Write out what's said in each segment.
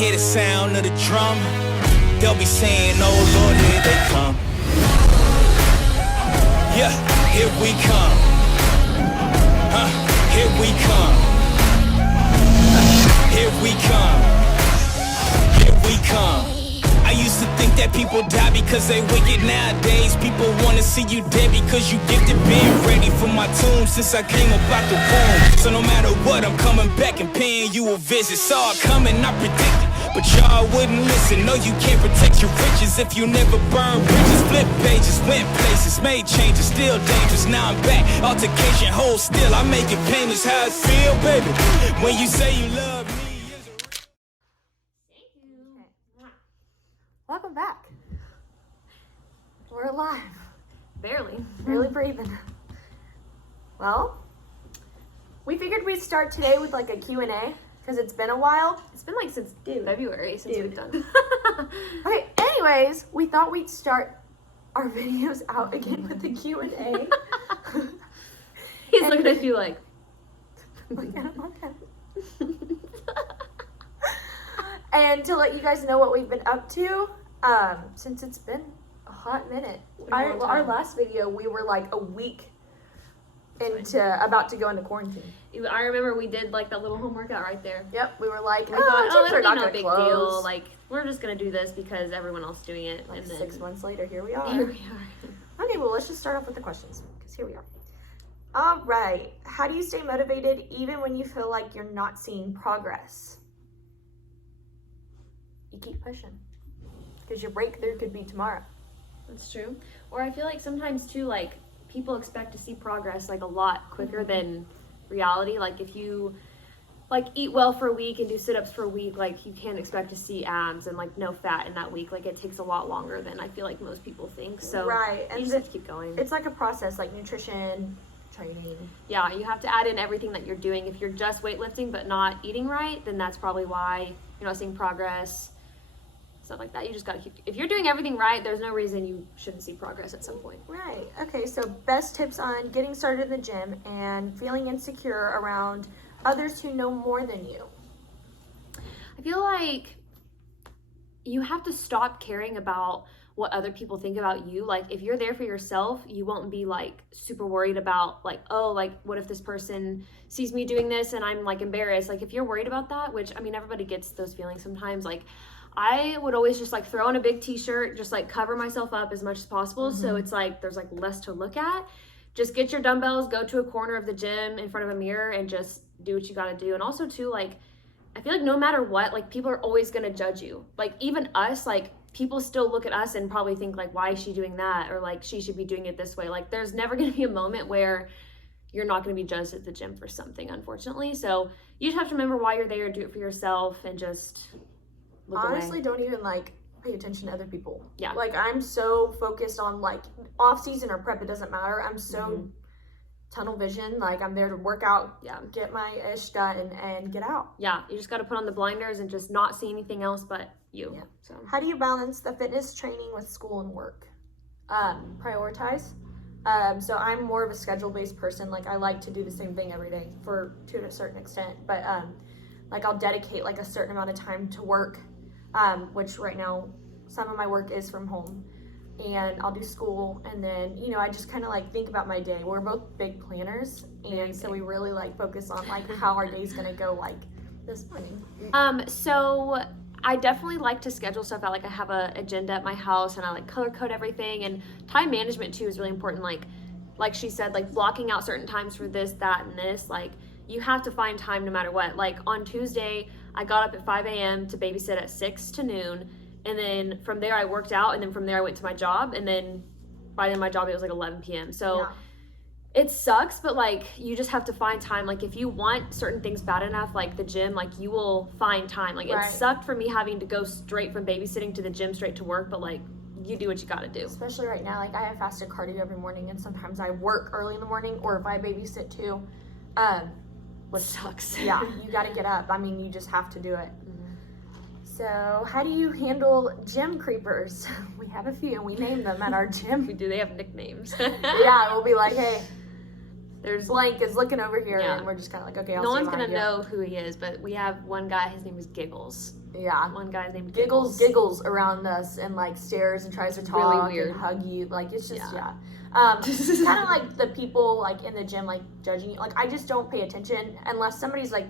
hear the sound of the drum, they'll be saying, oh Lord, here they come. Yeah, here we come. Here we come. Here we come. Here we come. I used to think that people die because they wicked. Nowadays people wanna see you dead because you gifted. Being ready for my tomb since I came up out the womb. So no matter what, I'm coming back and paying you a visit. Saw it coming, I predicted, but y'all wouldn't listen. No, you can't protect your riches if you never burn bridges. Flip pages, went places, made changes, still dangerous. Now I'm back, altercation, hold still. I make it painless. How it feel, baby, when you say you love me. Welcome back. We're alive. Barely breathing. Well, we figured we'd start today with like a Q&A because it's been a while. It's been like since February since we've done. Okay, anyways, we thought we'd start our videos out again with the Q&A. He's looking at you like. Look at him. And to let you guys know what we've been up to, since it's been a hot minute. Our last video, we were like a week about to go into quarantine. I remember we did like that little home workout right there. Yep, we were like, we thought, gyms are it'll not be no gonna big close. deal. Like, we're just gonna do this because everyone else is doing it. Like, and then 6 months later, here we are. Here we are. Okay, well, let's just start off with the questions, because here we are. All right, how do you stay motivated even when you feel like you're not seeing progress? You keep pushing, because your breakthrough could be tomorrow. That's true. Or I feel like sometimes too, like, people expect to see progress like a lot quicker than reality. Like, if you like eat well for a week and do sit-ups for a week, like, you can't expect to see abs and like no fat in that week. Like, it takes a lot longer than I feel like most people think. So right, you and just have to keep going. It's like a process, like nutrition, training. Yeah, you have to add in everything that you're doing. If you're just weightlifting but not eating right, then that's probably why you're not seeing progress. Stuff like that. You just gotta keep, if you're doing everything right, there's no reason you shouldn't see progress at some point. Right. Okay, so best tips on getting started in the gym and feeling insecure around others who know more than you. I feel like you have to stop caring about what other people think about you. Like, if you're there for yourself, you won't be like super worried about like, oh, like, what if this person sees me doing this and I'm like embarrassed? Like, if you're worried about that, which I mean, everybody gets those feelings sometimes, like, I would always just like throw on a big t-shirt, just like cover myself up as much as possible. So it's like, there's like less to look at. Just get your dumbbells, go to a corner of the gym in front of a mirror and just do what you got to do. And also too, like, I feel like no matter what, like, people are always going to judge you. Like, even us, like, people still look at us and probably think like, why is she doing that? Or like, she should be doing it this way. Like, there's never going to be a moment where you're not going to be judged at the gym for something, unfortunately. So you just have to remember why you're there, do it for yourself, and just honestly away. Don't even like pay attention to other people. Yeah, like, I'm so focused on like off season or prep, it doesn't matter. I'm so tunnel vision, like, I'm there to work out, get my ish done and get out. Yeah, you just got to put on the blinders and just not see anything else but you. Yeah. So how do you balance the fitness training with school and work? Prioritize. So I'm more of a schedule-based person. Like, I like to do the same thing every day to a certain extent, but like, I'll dedicate like a certain amount of time to work, which right now some of my work is from home, and I'll do school, and then, you know, I just kind of like think about my day. We're both big planners, and so we really like focus on like how our day's gonna go, like this morning. So I definitely like to schedule stuff out. Like, I have a agenda at my house and I like color code everything, and time management too is really important. Like she said, like blocking out certain times for this, that, and this. Like, you have to find time no matter what. Like, on Tuesday, I got up at 5 a.m. to babysit at 6 to noon. And then from there I worked out, and then from there I went to my job, and then by then my job, it was like 11 p.m. So it sucks, but like, you just have to find time. Like, if you want certain things bad enough, like the gym, like, you will find time. Like, it sucked for me having to go straight from babysitting to the gym straight to work, but like, you do what you gotta do. Especially right now, like, I have fasted cardio every morning, and sometimes I work early in the morning, or if I babysit too, What sucks. Yeah, you gotta get up. I mean, you just have to do it. So how do you handle gym creepers? We have a few, and we name them at our gym. We do. They have nicknames. Yeah, we'll be like, hey, There's Blank is looking over here, Yeah. and we're just kind of like, okay, I'll no stay one's gonna behind you. know who he is, but we have one guy. His name is Giggles. Yeah. One guy's named Giggles around us and like stares and tries to It's talk really weird. and hug you. Like it's just Yeah. kind of like the people like in the gym like judging you. Like I just don't pay attention unless somebody's like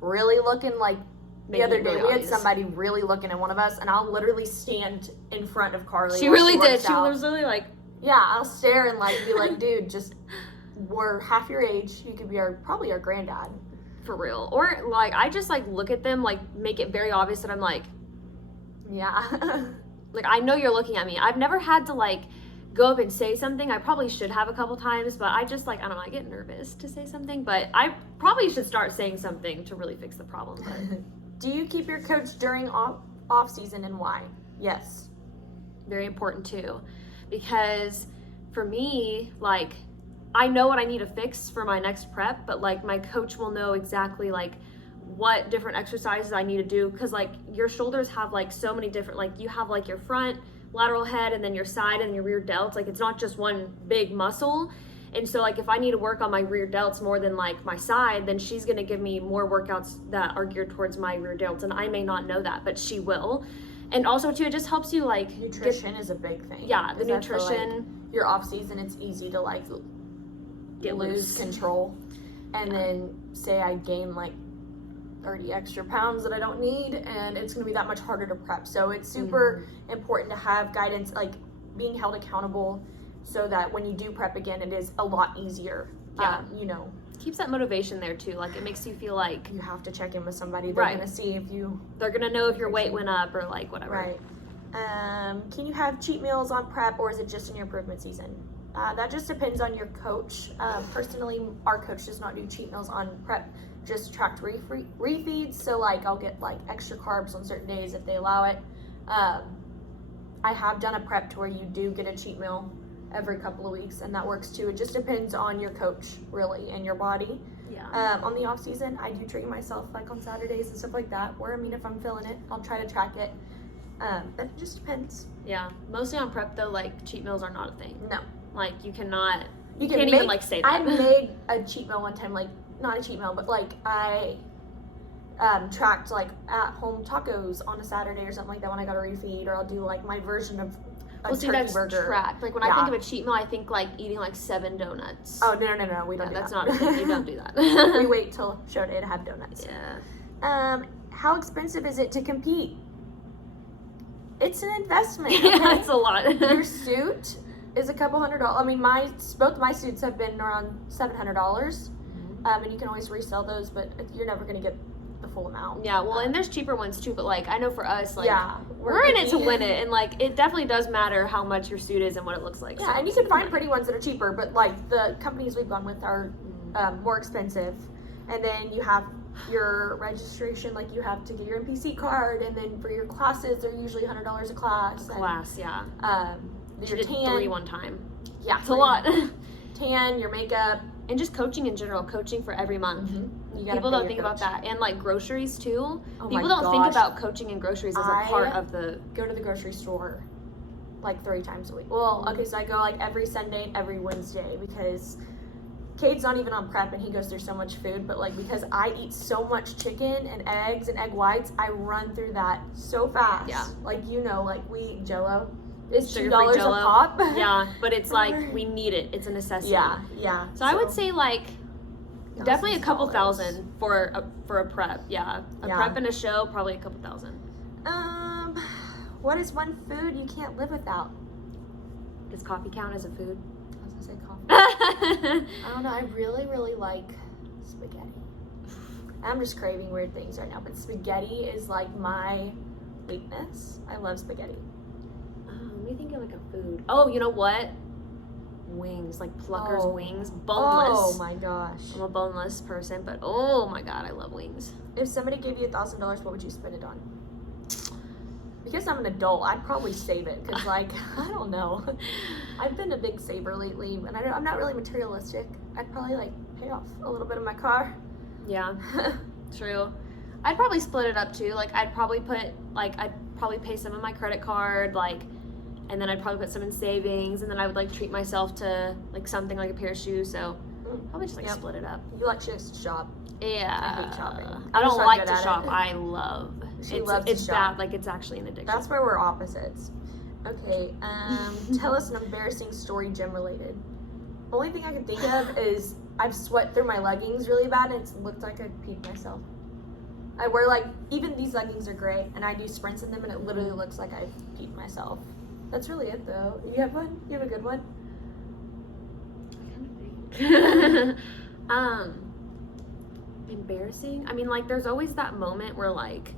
really looking. Like the Making other it day really we had obvious. somebody really looking at one of us, and I'll literally stand in front of Carly. She while really did. works She out. was really like, Yeah, I'll stare and like be like, dude, just we're half your age. You could be probably our granddad. for real. Or like I just like look at them, like make it very obvious that I'm like Yeah. I know you're looking at me. I've never had to like go up and say something. I probably should have a couple times, but I just like I don't know, I get nervous to say something, but I probably should start saying something to really fix the problem. But Do you keep your coach during off season, and why? Yes. very important too, because for me, like I know what I need to fix for my next prep, but like my coach will know exactly like what different exercises I need to do, because like your shoulders have like so many different, like you have like your front lateral head and then your side and your rear delts. Like it's not just one big muscle. And so like if I need to work on my rear delts more than like my side, then she's going to give me more workouts that are geared towards my rear delts, and I may not know that, but she will. And also too, it just helps you like Nutrition is a big thing. yeah, the 'Cause I feel like nutrition, your off season, it's easy to like get lose loose. control, and then say I gain like 30 extra pounds that I don't need, and it's going to be that much harder to prep. So it's super important to have guidance, like being held accountable, so that when you do prep again, it is a lot easier. Yeah. You know, Keeps that motivation there too. Like it makes you feel like you have to check in with somebody. They're Right. going to see if you they're gonna know if your weight went up or like whatever. right. Can you have cheat meals on prep, or is it just in your improvement season? That just depends on your coach. Personally, our coach does not do cheat meals on prep, just tracked refeeds. So like I'll get like extra carbs on certain days if they allow it. I have done a prep to where you do get a cheat meal every couple of weeks, and that works too. It just depends on your coach really and your body. Yeah. On the off season, I do treat myself like on Saturdays and stuff like that, where I mean if I'm feeling it, I'll try to track it. But it just depends. Yeah. Mostly on prep though, like cheat meals are not a thing. No. Like you cannot. You can't even like say that. I made a cheat meal one time, like not a cheat meal, but like I tracked like at home tacos on a Saturday or something like that when I got a refeed, or I'll do like my version of a Well, see, turkey that's burger. tracked. Like when I Yeah. think of a cheat meal, I think like eating like 7 donuts. Oh no, we don't. Yeah, do that's that. not a thing. You don't do that. We wait till show day to have donuts. Yeah. How expensive is it to compete? It's an investment. Yeah, Okay? it's a lot. Your suit is a couple $100. I mean, both my suits have been around $700. And you can always resell those, but you're never gonna get the full amount. Yeah, well, and there's cheaper ones too, but like I know for us, like Yeah, we're in it to picky. win it, and like it definitely does matter how much your suit is and what it looks like. Yeah, so and you save can find money. pretty ones that are cheaper, but like the companies we've gone with are more expensive. And then you have your registration, like you have to get your NPC card, and then for your classes, they're usually $100 a class. class. Yeah, And, she your did tan, 3 one time. yeah, It's a lot. Tan, your makeup. And just coaching in general, coaching for every month. You gotta People pay don't your think about coach. that, and like groceries too. Oh People my don't think gosh. about coaching and groceries as a part I- of the. Go to the grocery store like 3 times a week. Well, okay, so I go like every Sunday and every Wednesday, because Cade's not even on prep and he goes through so much food, but like because I eat so much chicken and eggs and egg whites, I run through that so fast. Yeah. Like like we eat Jell-O. It's Sugar-free $2 a Jell-O. pop. Yeah, but it's like we need it. It's a necessity. Yeah. So I would say like definitely a couple dollars. thousand for a prep. Yeah, a Yeah. prep and a show, probably a couple thousand. What is one food you can't live without? Does coffee count as a food? I was gonna say coffee. I don't know. I really, really like spaghetti. I'm just craving weird things right now, but spaghetti is like my weakness. I love spaghetti. Let me think of like a food. Oh, you know what? Wings, like Plucker's wings, boneless. Oh my gosh. I'm a boneless person, but oh my god, I love wings. If somebody gave you $1,000, what would you spend it on? Because I'm an adult, I'd probably save it. Because, like, I don't know. I've been a big saver lately, and I'm not really materialistic. I'd probably, like, pay off a little bit of my car. Yeah, true. I'd probably split it up too. Like, I'd probably pay some of my credit card, like, and then I'd probably put some in savings, and then I would, like, treat myself to, like, something like a pair of shoes. So Probably just like Yep. split it up. You like to shop. Yeah. I hate shopping. I I'm don't just not like good to at it. shop. I love. She loves to it's shop. bad. Like it's actually an addiction. That's where we're opposites. Okay, tell us an embarrassing story gym related. Only thing I can think of is I've sweat through my leggings really bad and it's looked like I peed myself. I wear like, even these leggings are gray and I do sprints in them and it literally looks like I peed myself. That's really it though. You have one? You have a good one? Embarrassing. I mean, like, there's always that moment where like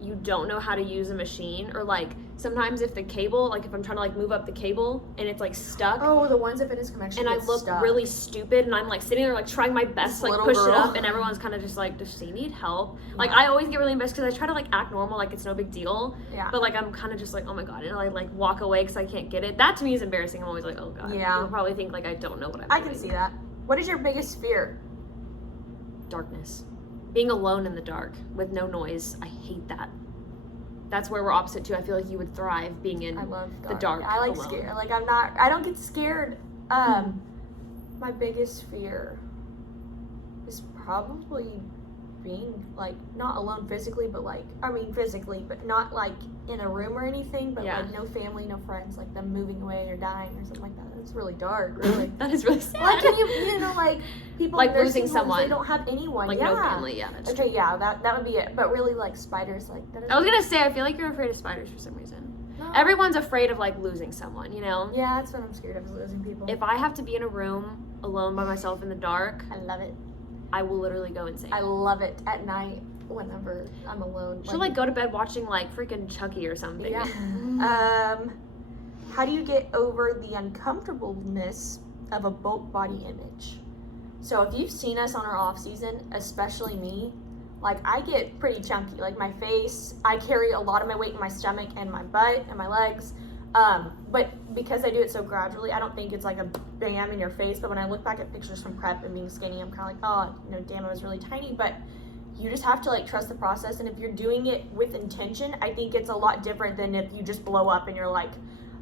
you don't know how to use a machine, or like sometimes if the cable, like if I'm trying to like move up the cable and it's like stuck. Oh, the ones at Fitness Connection. And I look really stupid, and I'm like sitting there like trying my best to like push it up, and everyone's kind of just like, does she need help? Like I always get really embarrassed because I try to like act normal, like it's no big deal. Yeah. But like I'm kind of just like, oh my god, and I like walk away because I can't get it. That to me is embarrassing. I'm always like, oh god. Yeah. You'll probably think like I don't know what I'm I doing. can see that. What is your biggest fear? Darkness. Being alone in the dark with no noise. I hate that. That's where we're opposite too. I feel like you would thrive being in I love the dark. I like alone. scare. Like I don't get scared. My biggest fear is probably being like not alone physically, but like physically, but not like in a room or anything, but Yeah. like no family, no friends, like them moving away or dying or something like that. It's really dark, really. That is really sad. Like can you know like people Like in nursing losing homes, someone. they don't have anyone. Like yeah. no family. Yeah, that's true. Okay, yeah, that would be it. But really like spiders, like that is I was gonna say, I feel like you're afraid of spiders for some reason. No. Everyone's afraid of like losing someone, you know? Yeah, that's what I'm scared of, is losing people. If I have to be in a room alone by myself in the dark, I love it. I will literally go insane. I love it at night whenever I'm alone. She'll like go to bed watching like freaking Chucky or something. Yeah. How do you get over the uncomfortableness of a bulk body image? So if you've seen us on our off season, especially me, like I get pretty chunky. Like my face, I carry a lot of my weight in my stomach and my butt and my legs. But because I do it so gradually, I don't think it's like a bam in your face. But when I look back at pictures from prep and being skinny, I'm kind of like, oh, you know, damn, I was really tiny. But you just have to like trust the process. And if you're doing it with intention, I think it's a lot different than if you just blow up and you're like,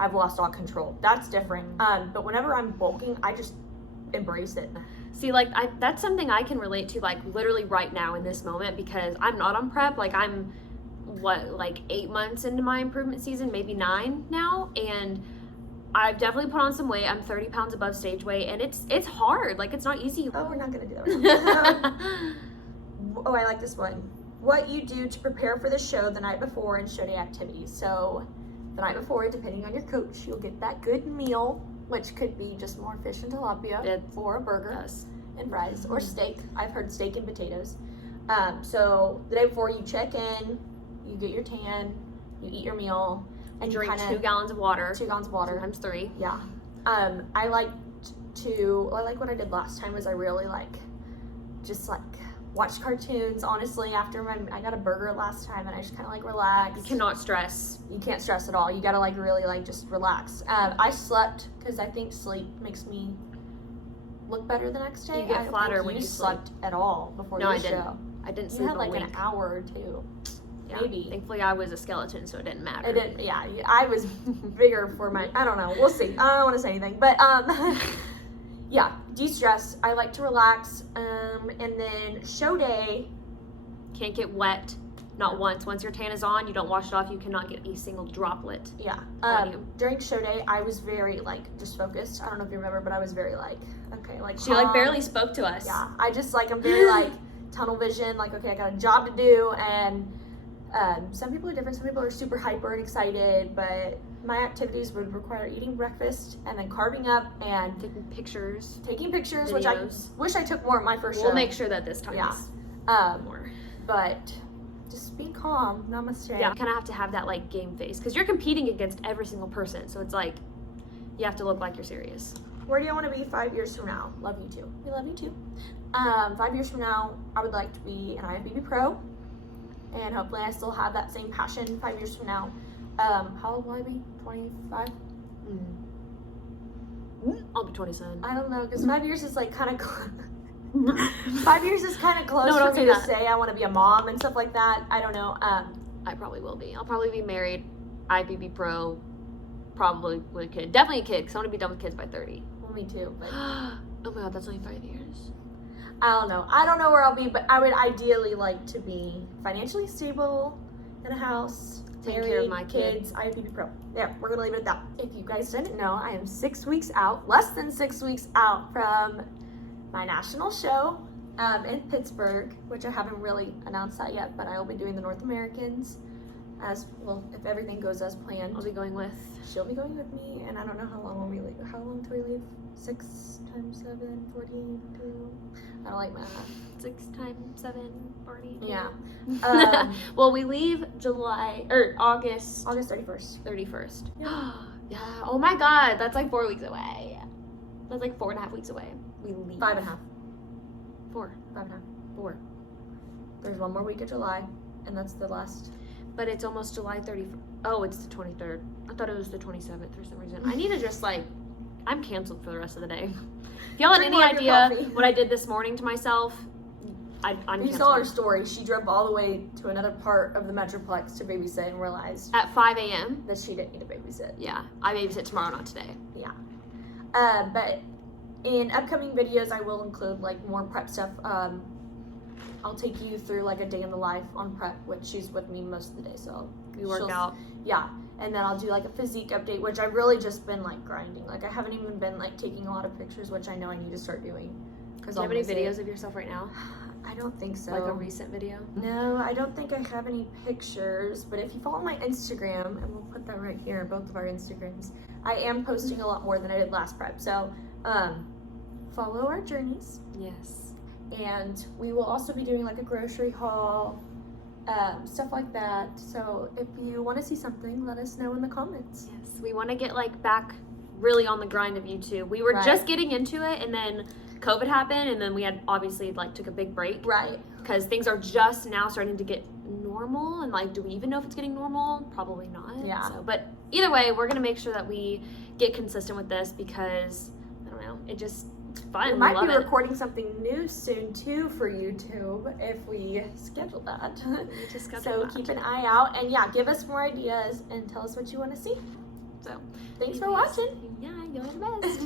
I've lost all control. That's different. But whenever I'm bulking, I just embrace it. See, like that's something I can relate to, like literally right now in this moment, because I'm not on prep. Like I'm like 8 months into my improvement season, maybe 9 now, and I've definitely put on some weight. I'm 30 pounds above stage weight, and it's hard. Like it's not easy. Oh, we're not gonna do that. Oh, I like this one. What you do to prepare for the show the night before and show day activities. So the night before, depending on your coach, you'll get that good meal, which could be just more fish and tilapia or a burger and fries or steak. I've heard steak and potatoes. So the day before, you check in, you get your tan, you eat your meal, and Drink you 2 gallons of water. 2 gallons of water. Sometimes 3. Yeah. I like what I did last time was I really just watched cartoons, honestly. After I got a burger last time and I just kind of relaxed. You cannot stress. You can't stress at all. You gotta really just relax. I slept because I think sleep makes me look better the next day. You get flatter when you slept at all before No, the I didn't. show. I didn't You sleep had a week. an hour or two. Yeah. Maybe. Thankfully, I was a skeleton, so it didn't matter. It didn't. Yeah, I was bigger for my. I don't know. We'll see. I don't want to say anything, but yeah, de-stress. I like to relax. And then show day. Can't get wet. Not once. Once your tan is on, you don't wash it off. You cannot get a single droplet. Yeah. On you. During show day, I was very just focused. I don't know if you remember, but I was very okay, She barely spoke to us. Yeah. I just I'm very tunnel vision. Okay, I got a job to do, and some people are different. Some people are super hyper and excited, but my activities would require eating breakfast and then carving up and Taking pictures. which I Videos. wish I took more at my first show. We'll make sure that this time Yeah. is more. But just be calm. Namaste. Yeah, you kind of have to have that game face because you're competing against every single person. So it's you have to look like you're serious. Where do you want to be 5 years from now? Love you too. We love you too. 5 years from now, I would like to be an IFBB pro, and hopefully I still have that same passion 5 years from now. How old will I be? 25? I'll be 27. I don't know, because 5 years is kind of 5 years is kind of close No, for don't me say to that. say I want to be a mom and stuff like that. I don't know. I probably will be. I'll probably be married, IFBB pro, probably with a kid. Definitely a kid because I want to be done with kids by 30. Well, me too. But Oh my god, that's only 5 years. I don't know. I don't know where I'll be, but I would ideally like to be financially stable, in a house, Taking married, care of my kids, IFBB pro. Yeah, we're gonna leave it at that. If you guys didn't know, I am 6 weeks out, less than 6 weeks out from my national show in Pittsburgh, which I haven't really announced that yet, but I will be doing the North Americans as well. If everything goes as planned, I'll be going with. she'll be going with me, and I don't know how long will we leave. How long till we leave? 6 times 7, 42. I don't like math. 6 times 7, 40. Yeah. Well, we leave August August 31st. 31st. Yeah. Yeah. Oh my god, that's like 4 weeks away. That's like 4.5 weeks away. We leave. 5.5. 4. 5.5. 4. There's one more week of July, and that's the last. But it's almost July 31st. Oh, it's the 23rd. I thought it was the 27th for some reason. I need to just I'm canceled for the rest of the day. If y'all had Drink any more of your idea coffee. what I did this morning to myself, I'm You canceled. saw her story. She drove all the way to another part of the Metroplex to babysit and realized At 5 a.m. that she didn't need to babysit. Yeah, I babysit tomorrow, not today. Yeah. But in upcoming videos, I will include more prep stuff. I'll take you through a day in the life on prep, which she's with me most of the day. So We work she'll- out. Yeah. And then I'll do a physique update, which I've really just been grinding. I haven't even been taking a lot of pictures, which I know I need to start doing. Do you have any videos of yourself right now? I don't think so. Like a recent video? No, I don't think I have any pictures, but if you follow my Instagram, and we'll put that right here, both of our Instagrams, I am posting a lot more than I did last prep. So, follow our journeys, Yes. and we will also be doing a grocery haul, stuff like that. So if you want to see something, let us know in the comments. Yes. We want to get back really on the grind of YouTube. We were Right. just getting into it, and then COVID happened, and then we had obviously took a big break. Right. Because things are just now starting to get normal, and do we even know if it's getting normal? Probably not. Yeah. So, but either way, we're gonna make sure that we get consistent with this because I don't know, it's fun. We might love be it. recording something new soon too for YouTube if we schedule that. We need to schedule So that. keep an eye out, and yeah, give us more ideas and tell us what you want to see. So Thanks for watching. yeah, you're the best.